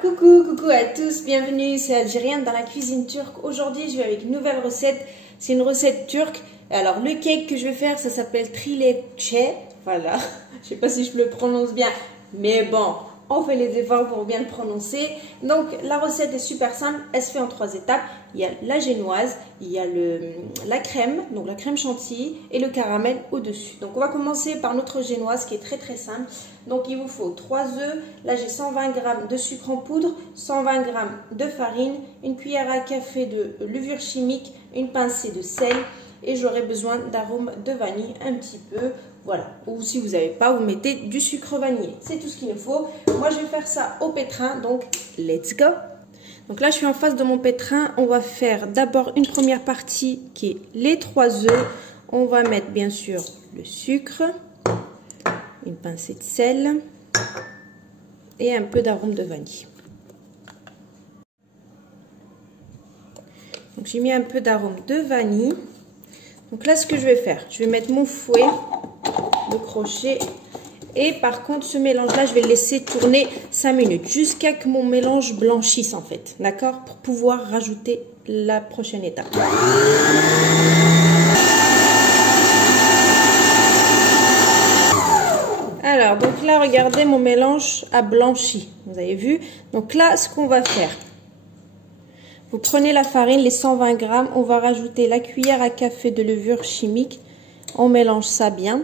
Coucou à tous, bienvenue, c'est Algérienne dans la cuisine turque. Aujourd'hui je vais avec une nouvelle recette, c'est une recette turque. Alors le cake que je vais faire ça s'appelle trileçe, voilà, je sais pas si je le prononce bien, mais bon, on fait les efforts pour bien le prononcer. Donc la recette est super simple, elle se fait en 3 étapes. Il y a la génoise, il y a la crème, donc la crème chantilly et le caramel au-dessus. Donc on va commencer par notre génoise qui est très simple. Donc il vous faut 3 œufs, là j'ai 120 g de sucre en poudre, 120 g de farine, une cuillère à café de levure chimique, une pincée de sel et j'aurai besoin d'arôme de vanille un petit peu. Voilà, ou si vous n'avez pas, vous mettez du sucre vanillé. C'est tout ce qu'il nous faut. Moi, je vais faire ça au pétrin, donc let's go. Donc là, je suis en face de mon pétrin. On va faire d'abord une première partie qui est les 3 œufs. On va mettre bien sûr le sucre, une pincée de sel et un peu d'arôme de vanille. Donc j'ai mis un peu d'arôme de vanille. Donc là, ce que je vais faire, je vais mettre mon fouet, le crochet, et par contre ce mélange là je vais le laisser tourner 5 minutes jusqu'à que mon mélange blanchisse en fait, d'accord, pour pouvoir rajouter la prochaine étape. Alors donc là regardez, mon mélange a blanchi, vous avez vu. Donc là ce qu'on va faire, vous prenez la farine, les 120 g, on va rajouter la cuillère à café de levure chimique, on mélange ça bien.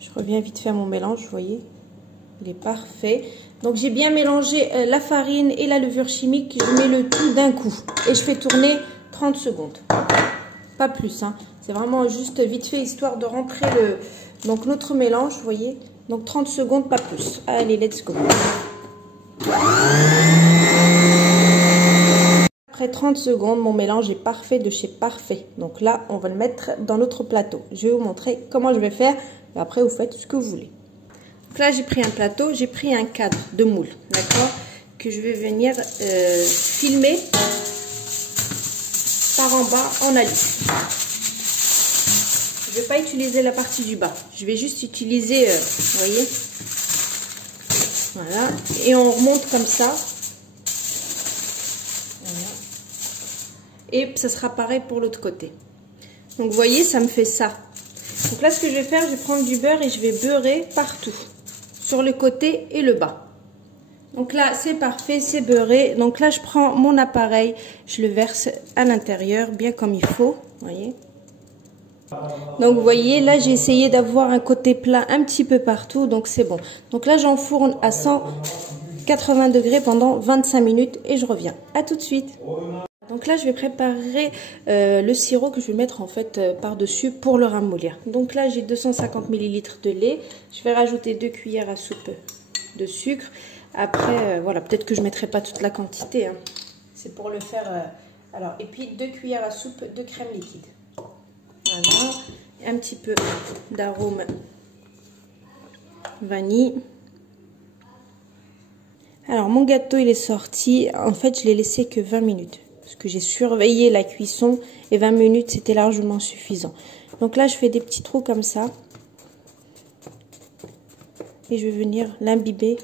Je reviens vite faire mon mélange, vous voyez, il est parfait. Donc j'ai bien mélangé la farine et la levure chimique, je mets le tout d'un coup et je fais tourner 30 secondes. Pas plus, hein. C'est vraiment juste vite fait histoire de rentrer donc notre mélange, vous voyez. Donc 30 secondes, pas plus. Allez, let's go. Après 30 secondes, mon mélange est parfait de chez parfait. Donc là, on va le mettre dans notre plateau. Je vais vous montrer comment je vais faire. Et après, vous faites ce que vous voulez. Donc là, j'ai pris un plateau, j'ai pris un cadre de moule, d'accord, que je vais venir filmer par en bas en alu. Je ne vais pas utiliser la partie du bas. Je vais juste utiliser, vous voyez, voilà. Et on remonte comme ça. Voilà. Et ça sera pareil pour l'autre côté. Donc, vous voyez, ça me fait ça. Donc là, ce que je vais faire, je vais prendre du beurre et je vais beurrer partout, sur le côté et le bas. Donc là, c'est parfait, c'est beurré. Donc là, je prends mon appareil, je le verse à l'intérieur, bien comme il faut, vous voyez. Donc vous voyez, là, j'ai essayé d'avoir un côté plat un petit peu partout, donc c'est bon. Donc là, j'enfourne à 180 degrés pendant 25 minutes et je reviens. À tout de suite. Donc là, je vais préparer le sirop que je vais mettre en fait par-dessus pour le ramollir. Donc là, j'ai 250 ml de lait. Je vais rajouter 2 cuillères à soupe de sucre. Après, voilà, peut-être que je ne mettrai pas toute la quantité, hein. C'est pour le faire. Alors, et puis 2 cuillères à soupe de crème liquide. Voilà. Un petit peu d'arôme vanille. Alors, mon gâteau, il est sorti. En fait, je l'ai laissé que 20 minutes. Parce que j'ai surveillé la cuisson et 20 minutes c'était largement suffisant. Donc là je fais des petits trous comme ça et je vais venir l'imbiber,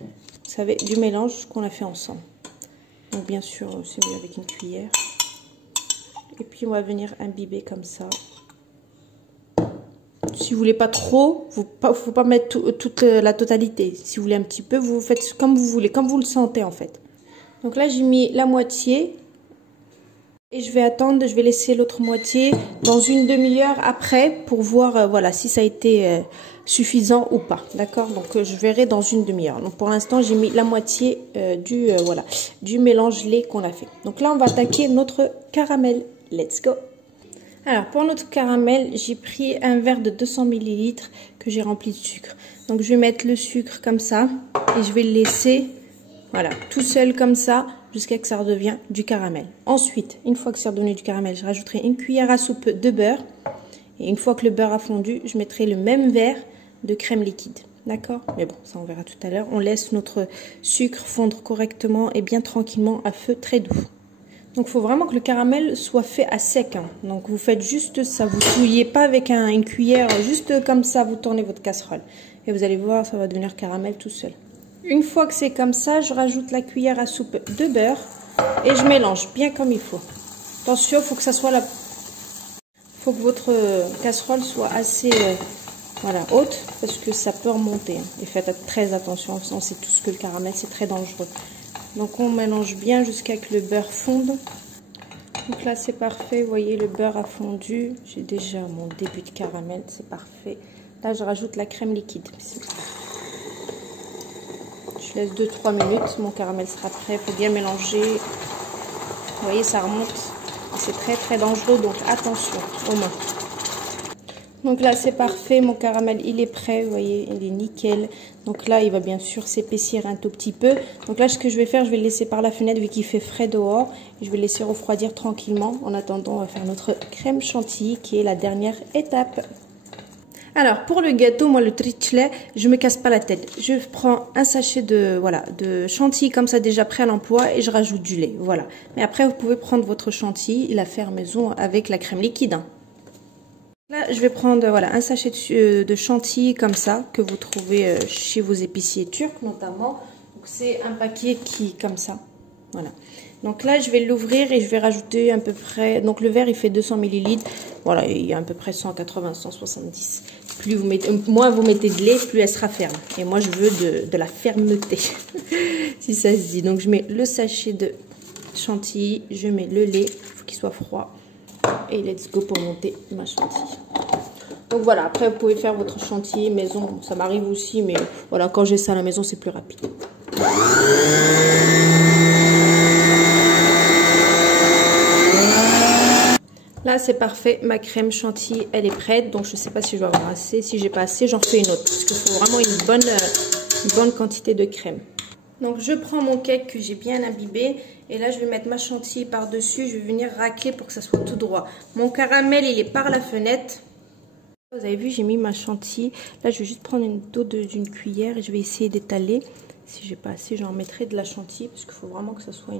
vous savez, du mélange qu'on a fait ensemble. Donc bien sûr c'est mieux avec une cuillère et puis on va venir imbiber comme ça. Si vous voulez pas trop, faut pas mettre toute la totalité. Si vous voulez un petit peu, vous faites comme vous voulez, comme vous le sentez en fait. Donc là j'ai mis la moitié. Et je vais attendre, je vais laisser l'autre moitié dans une demi-heure après pour voir voilà, si ça a été suffisant ou pas. D'accord? Donc je verrai dans une demi-heure. Donc pour l'instant, j'ai mis la moitié du mélange lait qu'on a fait. Donc là, on va attaquer notre caramel. Let's go! Alors pour notre caramel, j'ai pris un verre de 200 ml que j'ai rempli de sucre. Donc je vais mettre le sucre comme ça et je vais le laisser voilà, tout seul comme ça, jusqu'à que ça redevienne du caramel. Ensuite, une fois que c'est redevenu du caramel, je rajouterai une cuillère à soupe de beurre. Et une fois que le beurre a fondu, je mettrai le même verre de crème liquide. D'accord? Mais bon, ça on verra tout à l'heure. On laisse notre sucre fondre correctement et bien tranquillement à feu très doux. Donc il faut vraiment que le caramel soit fait à sec, hein. Donc vous faites juste ça, vous ne touillez pas avec une cuillère, juste comme ça, vous tournez votre casserole. Et vous allez voir, ça va devenir caramel tout seul. Une fois que c'est comme ça, je rajoute la cuillère à soupe de beurre et je mélange bien comme il faut. Attention, il faut que ça soit faut que votre casserole soit assez voilà, haute parce que ça peut remonter. Hein. Et faites très attention, on sait tous que le caramel c'est très dangereux. Donc on mélange bien jusqu'à ce que le beurre fonde. Donc là c'est parfait, vous voyez le beurre a fondu. J'ai déjà mon début de caramel, c'est parfait. Là je rajoute la crème liquide. Je laisse 2-3 minutes, mon caramel sera prêt. Il faut bien mélanger. Vous voyez ça remonte. C'est très très dangereux donc attention aux mains. Donc là c'est parfait, mon caramel il est prêt, vous voyez il est nickel. Donc là il va bien sûr s'épaissir un tout petit peu. Donc là ce que je vais faire, je vais le laisser par la fenêtre vu qu'il fait frais dehors. Et je vais le laisser refroidir tranquillement. En attendant on va faire notre crème chantilly qui est la dernière étape. Alors pour le gâteau, moi le trichelet, je me casse pas la tête. Je prends un sachet de chantilly comme ça déjà prêt à l'emploi et je rajoute du lait. Voilà. Mais après vous pouvez prendre votre chantilly et la faire maison avec la crème liquide. Hein. Là je vais prendre un sachet de chantilly comme ça que vous trouvez chez vos épiciers turcs notamment. C'est un paquet qui comme ça. Voilà. Donc là, je vais l'ouvrir et je vais rajouter à peu près... Donc le verre, il fait 200 ml. Voilà, il y a à peu près 180, 170. Moins vous mettez de lait, plus elle sera ferme. Et moi, je veux de la fermeté, si ça se dit. Donc je mets le sachet de chantilly, je mets le lait, il faut qu'il soit froid. Et let's go pour monter ma chantilly. Donc voilà, après vous pouvez faire votre chantilly maison. Ça m'arrive aussi, mais voilà, quand j'ai ça à la maison, c'est plus rapide. Là c'est parfait, ma crème chantilly elle est prête, donc je sais pas si je vais avoir assez, si j'ai pas assez j'en fais une autre parce qu'il faut vraiment une bonne quantité de crème. Donc je prends mon cake que j'ai bien imbibé et là je vais mettre ma chantilly par dessus, je vais venir racler pour que ça soit tout droit. Mon caramel il est par la fenêtre. Vous avez vu j'ai mis ma chantilly, là je vais juste prendre une dos d'une cuillère et je vais essayer d'étaler. Si j'ai pas assez j'en mettrai de la chantilly parce qu'il faut vraiment que ça soit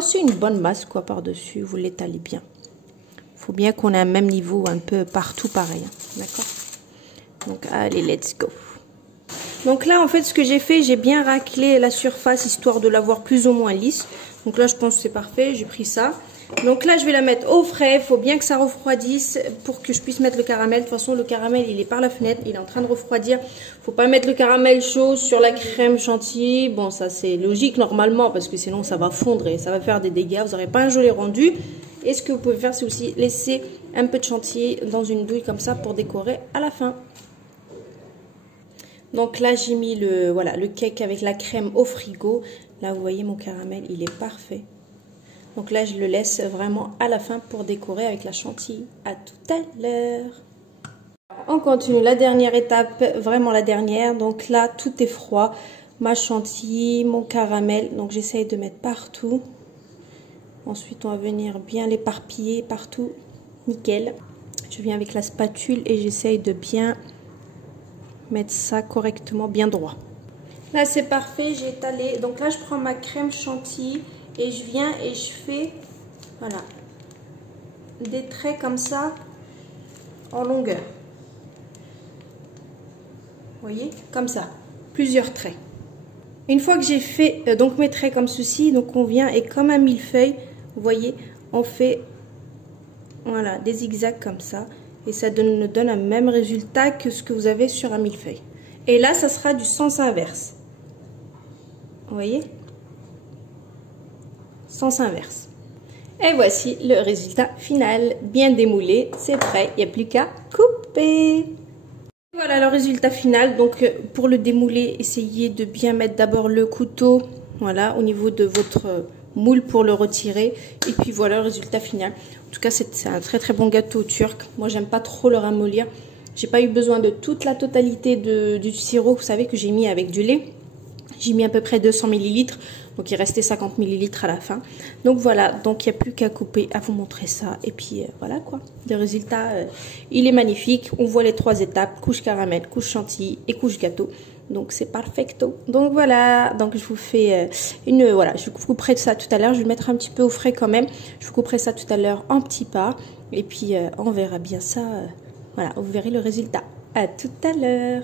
c'est une bonne masse quoi par dessus, vous l'étalez bien. Il faut bien qu'on ait un même niveau un peu partout pareil. D'accord? Donc allez, let's go. Donc là en fait ce que j'ai fait, j'ai bien raclé la surface histoire de l'avoir plus ou moins lisse. Donc là je pense que c'est parfait, j'ai pris ça. Donc là je vais la mettre au frais, il faut bien que ça refroidisse pour que je puisse mettre le caramel. De toute façon le caramel il est par la fenêtre, il est en train de refroidir. Faut pas mettre le caramel chaud sur la crème chantilly. Bon ça c'est logique normalement parce que sinon ça va fondre et ça va faire des dégâts, vous n'aurez pas un joli rendu. Et ce que vous pouvez faire c'est aussi laisser un peu de chantilly dans une douille comme ça pour décorer à la fin. Donc là j'ai mis le cake avec la crème au frigo. Là vous voyez mon caramel il est parfait. Donc là, je le laisse vraiment à la fin pour décorer avec la chantilly. À tout à l'heure. On continue la dernière étape, vraiment la dernière. Donc là, tout est froid. Ma chantilly, mon caramel. Donc j'essaye de mettre partout. Ensuite, on va venir bien l'éparpiller partout. Nickel. Je viens avec la spatule et j'essaye de bien mettre ça correctement, bien droit. Là, c'est parfait. J'ai étalé. Donc là, je prends ma crème chantilly. Et je viens et je fais des traits comme ça en longueur. Vous voyez, comme ça, plusieurs traits. Une fois que j'ai fait donc mes traits comme ceci, donc on vient et comme un millefeuille, vous voyez, on fait des zigzags comme ça et ça nous donne un même résultat que ce que vous avez sur un millefeuille. Et là, ça sera du sens inverse. Vous voyez? Sens inverse. Et voici le résultat final, bien démoulé, c'est prêt, il n'y a plus qu'à couper. Voilà le résultat final. Donc pour le démouler, essayez de bien mettre d'abord le couteau au niveau de votre moule pour le retirer. Et puis voilà le résultat final. En tout cas c'est un très très bon gâteau turc. Moi j'aime pas trop le ramollir. J'ai pas eu besoin de toute la totalité du sirop, vous savez que j'ai mis avec du lait. J'ai mis à peu près 200 ml, donc il restait 50 ml à la fin. Donc voilà, donc il n'y a plus qu'à couper, à vous montrer ça. Et puis voilà quoi, le résultat, il est magnifique. On voit les 3 étapes, couche caramel, couche chantilly et couche gâteau. Donc c'est perfecto. Donc voilà, donc je vous fais je vous couperai ça tout à l'heure. Je vais le mettre un petit peu au frais quand même. Je vous couperai ça tout à l'heure en petits pas. Et puis on verra bien ça. Vous verrez le résultat. À tout à l'heure.